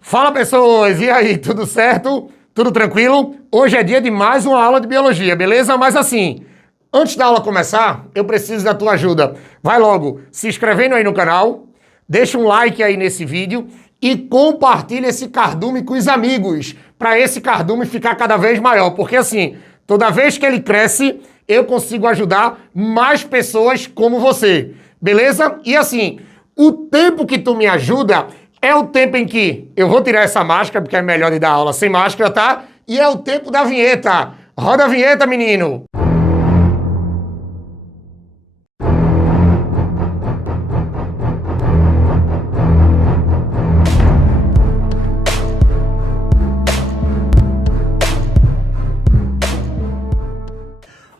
Fala, pessoas! E aí, tudo certo? Tudo tranquilo? Hoje é dia de mais uma aula de biologia, beleza? Mas assim, antes da aula começar, eu preciso da tua ajuda. Vai logo se inscrevendo aí no canal, deixa um like aí nesse vídeo e compartilha esse cardume com os amigos, para esse cardume ficar cada vez maior, porque assim, toda vez que ele cresce, eu consigo ajudar mais pessoas como você, beleza? E assim, o tempo que tu me ajuda é o tempo em que eu vou tirar essa máscara, porque é melhor de dar aula sem máscara, tá? E é o tempo da vinheta. Roda a vinheta, menino!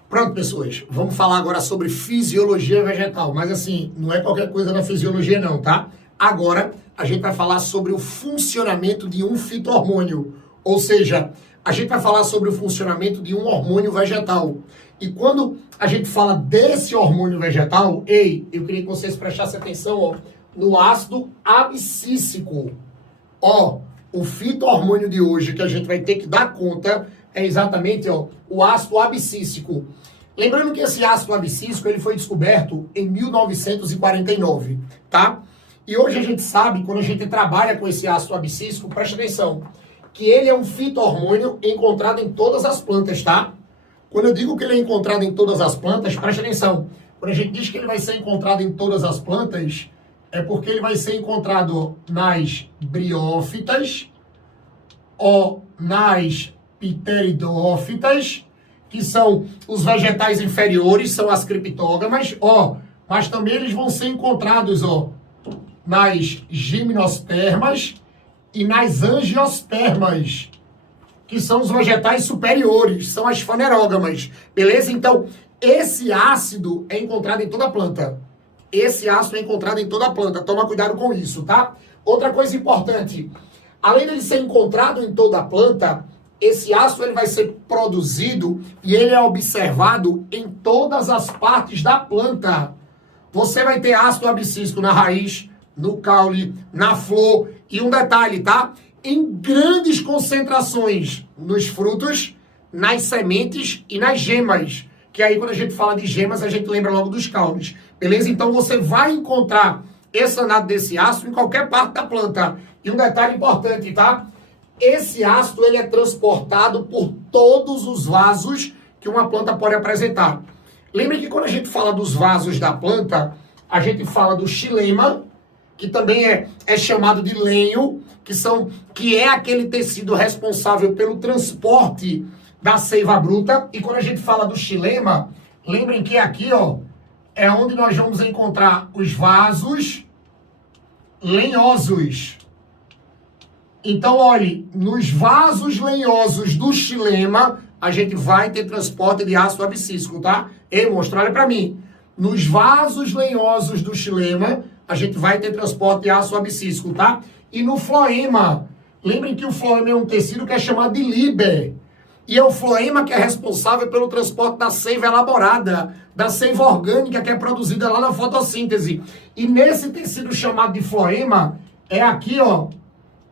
Pronto, pessoas, vamos falar agora sobre fisiologia vegetal, mas assim, não é qualquer coisa da fisiologia não, tá? Agora, a gente vai falar sobre o funcionamento de um fito-hormônio, ou seja, a gente vai falar sobre o funcionamento de um hormônio vegetal. E quando a gente fala desse hormônio vegetal, eu queria que vocês prestassem atenção, ó, no ácido abscíssico. Ó, o fito-hormônio de hoje que a gente vai ter que dar conta é exatamente, ó, o ácido abscíssico. Lembrando que esse ácido abscíssico ele foi descoberto em 1949, tá? E hoje a gente sabe, quando a gente trabalha com esse ácido abscíssico, presta atenção, que ele é um fito-hormônio encontrado em todas as plantas, tá? Quando eu digo que ele é encontrado em todas as plantas, presta atenção. Quando a gente diz que ele vai ser encontrado em todas as plantas, é porque ele vai ser encontrado nas briófitas, ou nas pteridófitas, que são os vegetais inferiores, são as criptógamas, ó, mas também eles vão ser encontrados, ó, nas gimnospermas e nas angiospermas, que são os vegetais superiores, são as fanerógamas, beleza? Então, esse ácido é encontrado em toda a planta. Esse ácido é encontrado em toda a planta, toma cuidado com isso, tá? Outra coisa importante, além dele ser encontrado em toda a planta, esse ácido ele vai ser produzido e ele é observado em todas as partes da planta. Você vai ter ácido abscíssico na raiz, no caule, na flor e um detalhe, tá? Em grandes concentrações nos frutos, nas sementes e nas gemas. Que aí quando a gente fala de gemas, a gente lembra logo dos caules. Beleza? Então você vai encontrar esse anato desse ácido em qualquer parte da planta. E um detalhe importante, tá? Esse ácido ele é transportado por todos os vasos que uma planta pode apresentar. Lembre que quando a gente fala dos vasos da planta, a gente fala do xilema, que também é chamado de lenho, que é aquele tecido responsável pelo transporte da seiva bruta. E quando a gente fala do xilema, lembrem que aqui, ó, é onde nós vamos encontrar os vasos lenhosos. Então, olhe, nos vasos lenhosos do xilema, a gente vai ter transporte de ácido abscíssico, tá? Ei, monstro, olha pra mim. Nos vasos lenhosos do xilema, a gente vai ter transporte de ácido abscíssico, tá? E no floema, lembrem que o floema é um tecido que é chamado de líber. E é o floema que é responsável pelo transporte da seiva elaborada, da seiva orgânica que é produzida lá na fotossíntese. E nesse tecido chamado de floema, é aqui, ó,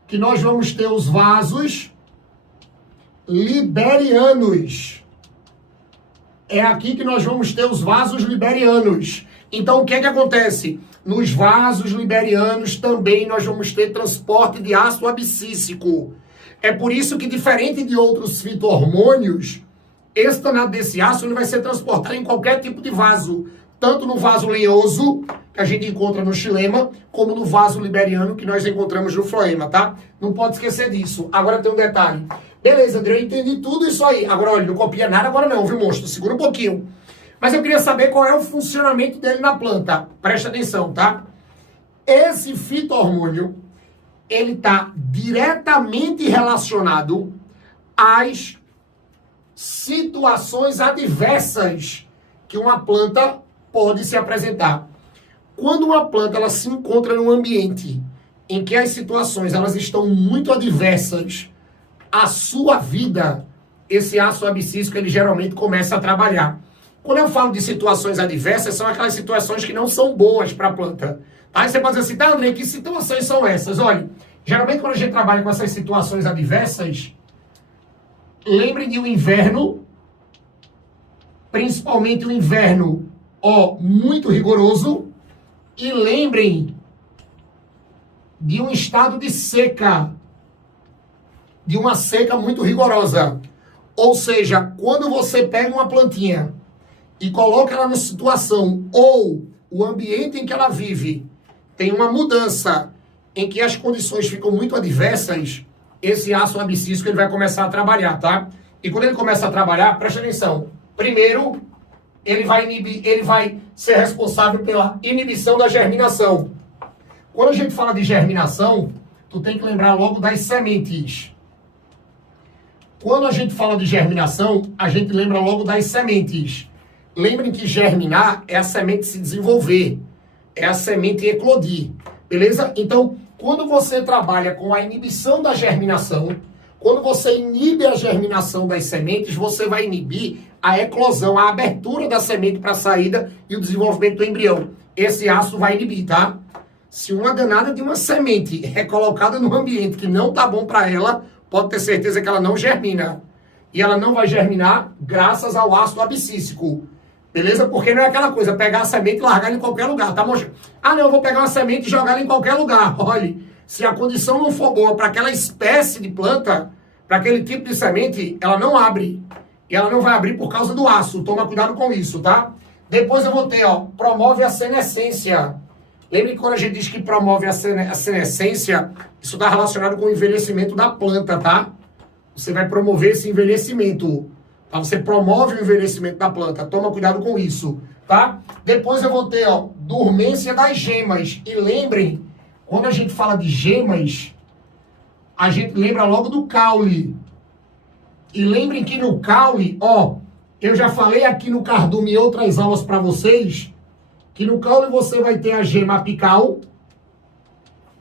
que nós vamos ter os vasos liberianos. É aqui que nós vamos ter os vasos liberianos. Então, o que é que acontece? Nos vasos liberianos também nós vamos ter transporte de ácido abscíssico. É por isso que, diferente de outros fito-hormônios, esse anato desse ácido ele vai ser transportado em qualquer tipo de vaso. Tanto no vaso lenhoso, que a gente encontra no xilema, como no vaso liberiano, que nós encontramos no floema, tá? Não pode esquecer disso. Agora tem um detalhe. Beleza, André, eu entendi tudo isso aí. Agora, olha, não copia nada agora não, viu, monstro? Segura um pouquinho. Mas eu queria saber qual é o funcionamento dele na planta. Presta atenção, tá? Esse fito-hormônio, ele está diretamente relacionado às situações adversas que uma planta pode se apresentar. Quando uma planta ela se encontra num ambiente em que as situações elas estão muito adversas à sua vida, esse ácido abscíssico ele geralmente começa a trabalhar. Quando eu falo de situações adversas, são aquelas situações que não são boas para a planta. Aí você pode dizer assim, tá, André, que situações são essas? Olha, geralmente quando a gente trabalha com essas situações adversas, lembrem de um inverno, principalmente o inverno, muito rigoroso, e lembrem de um estado de seca, de uma seca muito rigorosa. Ou seja, quando você pega uma plantinha e coloca ela na situação, ou o ambiente em que ela vive, tem uma mudança em que as condições ficam muito adversas, esse ácido abscísico ele vai começar a trabalhar, tá? E quando ele começa a trabalhar, presta atenção. Primeiro, ele vai ser responsável pela inibição da germinação. Quando a gente fala de germinação, tu tem que lembrar logo das sementes. Quando a gente fala de germinação, a gente lembra logo das sementes. Lembrem que germinar é a semente se desenvolver, é a semente eclodir, beleza? Então, quando você trabalha com a inibição da germinação, quando você inibe a germinação das sementes, você vai inibir a eclosão, a abertura da semente para a saída e o desenvolvimento do embrião. Esse ácido vai inibir, tá? Se uma danada de uma semente é colocada num ambiente que não tá bom para ela, pode ter certeza que ela não germina. E ela não vai germinar graças ao ácido abscísico. Beleza? Porque não é aquela coisa, pegar a semente e largar ela em qualquer lugar, tá mostrando? Ah, não, eu vou pegar uma semente e jogar ela em qualquer lugar. Olha, se a condição não for boa para aquela espécie de planta, para aquele tipo de semente, ela não abre. E ela não vai abrir por causa do ácido. Toma cuidado com isso, tá? Depois eu vou ter, promove a senescência. Lembre que quando a gente diz que promove a senescência, isso está relacionado com o envelhecimento da planta, tá? Você vai promover esse envelhecimento. Tá? Você promove o envelhecimento da planta. Toma cuidado com isso, tá? Depois eu vou ter, dormência das gemas. E lembrem, quando a gente fala de gemas, a gente lembra logo do caule. E lembrem que no caule, eu já falei aqui no cardume em outras aulas para vocês, que no caule você vai ter a gema apical,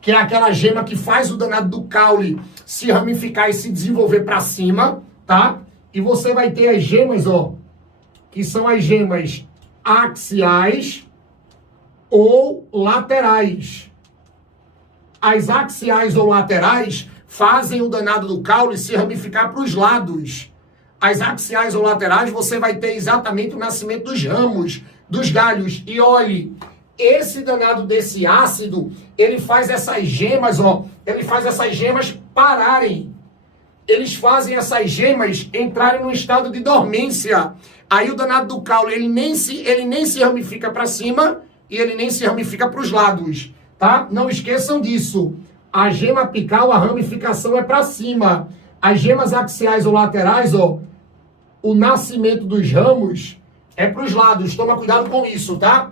que é aquela gema que faz o danado do caule se ramificar e se desenvolver para cima, tá? E você vai ter as gemas, que são as gemas axiais ou laterais. As axiais ou laterais fazem o danado do caule se ramificar para os lados. As axiais ou laterais você vai ter exatamente o nascimento dos ramos, dos galhos. E olhe, esse danado desse ácido, ele faz essas gemas, ele faz essas gemas pararem. Eles fazem essas gemas entrarem num estado de dormência. Aí o danado do caule, ele nem se ramifica para cima e ele nem se ramifica para os lados, tá? Não esqueçam disso. A gema apical, a ramificação é para cima. As gemas axiais ou laterais, o nascimento dos ramos é para os lados. Toma cuidado com isso, tá?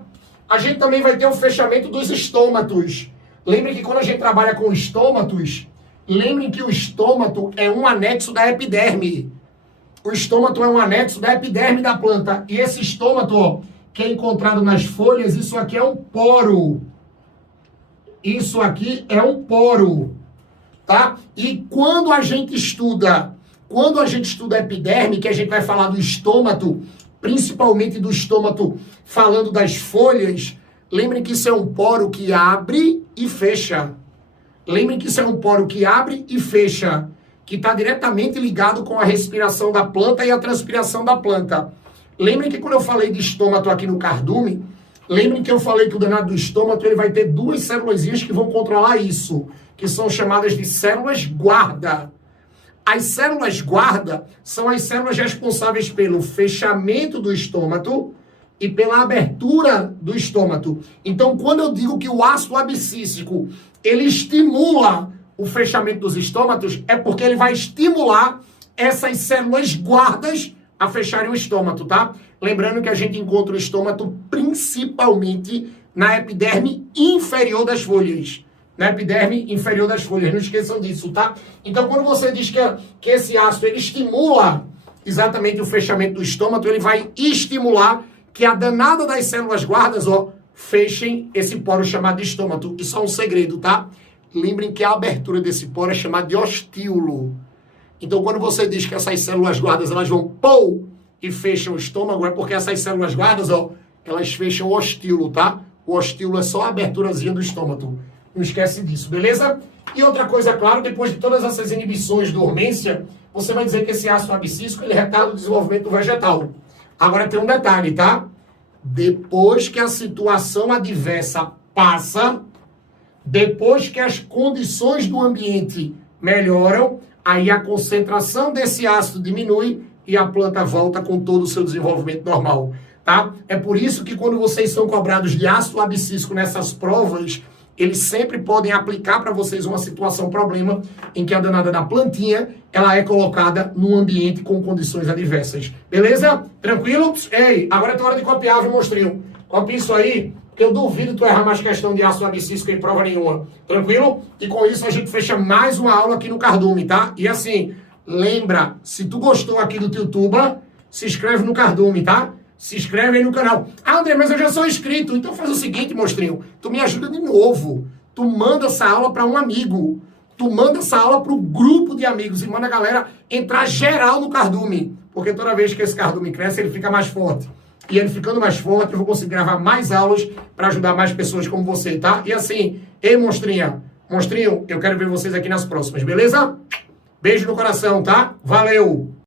A gente também vai ter o fechamento dos estômatos. Lembrem que quando a gente trabalha com estômatos, lembrem que o estômato é um anexo da epiderme. O estômato é um anexo da epiderme da planta. E esse estômato, que é encontrado nas folhas, isso aqui é um poro. Isso aqui é um poro, tá? E quando a gente estuda epiderme, que a gente vai falar do estômato, principalmente do estômato falando das folhas, lembrem que isso é um poro que abre e fecha. Lembrem que isso é um poro que abre e fecha, que está diretamente ligado com a respiração da planta e a transpiração da planta. Lembrem que quando eu falei de estômato aqui no cardume, lembrem que eu falei que o danado do estômato ele vai ter duas célulazinhas que vão controlar isso, que são chamadas de células guarda. As células guarda são as células responsáveis pelo fechamento do estômato e pela abertura do estômato. Então, quando eu digo que o ácido abscísico ele estimula o fechamento dos estômatos, é porque ele vai estimular essas células guardas a fecharem o estômato, tá? Lembrando que a gente encontra o estômato principalmente na epiderme inferior das folhas. Na epiderme inferior das folhas, não esqueçam disso, tá? Então, quando você diz que esse ácido ele estimula exatamente o fechamento do estômato, ele vai estimular que a danada das células guardas, fechem esse poro chamado de estômato. Isso é um segredo, tá? Lembrem que a abertura desse poro é chamada de ostíolo. Então, quando você diz que essas células guardas elas vão e fecha o estômago, é porque essas células guardas, ó, elas fecham o ostíolo, tá? O ostíolo é só a aberturazinha do estômago. Não esquece disso, beleza? E outra coisa, claro, depois de todas essas inibições de dormência, você vai dizer que esse ácido abscísico, ele retarda o desenvolvimento do vegetal. Agora tem um detalhe, tá? Depois que a situação adversa passa, depois que as condições do ambiente melhoram, aí a concentração desse ácido diminui e a planta volta com todo o seu desenvolvimento normal, tá? É por isso que quando vocês são cobrados de ácido abscísico nessas provas, eles sempre podem aplicar para vocês uma situação, problema, em que a danada da plantinha, ela é colocada num ambiente com condições adversas. Beleza? Tranquilo? Ei, agora é hora de copiar, viu, monstrinho? Copia isso aí, que eu duvido tu errar mais questão de ácido abscísico em prova nenhuma. Tranquilo? E com isso a gente fecha mais uma aula aqui no Cardume, tá? E assim, lembra, se tu gostou aqui do Tiotuba, se inscreve no Cardume, tá? Se inscreve aí no canal. Ah, André, mas eu já sou inscrito. Então faz o seguinte, monstrinho. Tu me ajuda de novo. Tu manda essa aula para um amigo. Tu manda essa aula para o grupo de amigos e manda a galera entrar geral no Cardume. Porque toda vez que esse Cardume cresce, ele fica mais forte. E ele ficando mais forte, eu vou conseguir gravar mais aulas para ajudar mais pessoas como você, tá? E assim, ei, monstrinha. Monstrinho, eu quero ver vocês aqui nas próximas, beleza? Beijo no coração, tá? Valeu!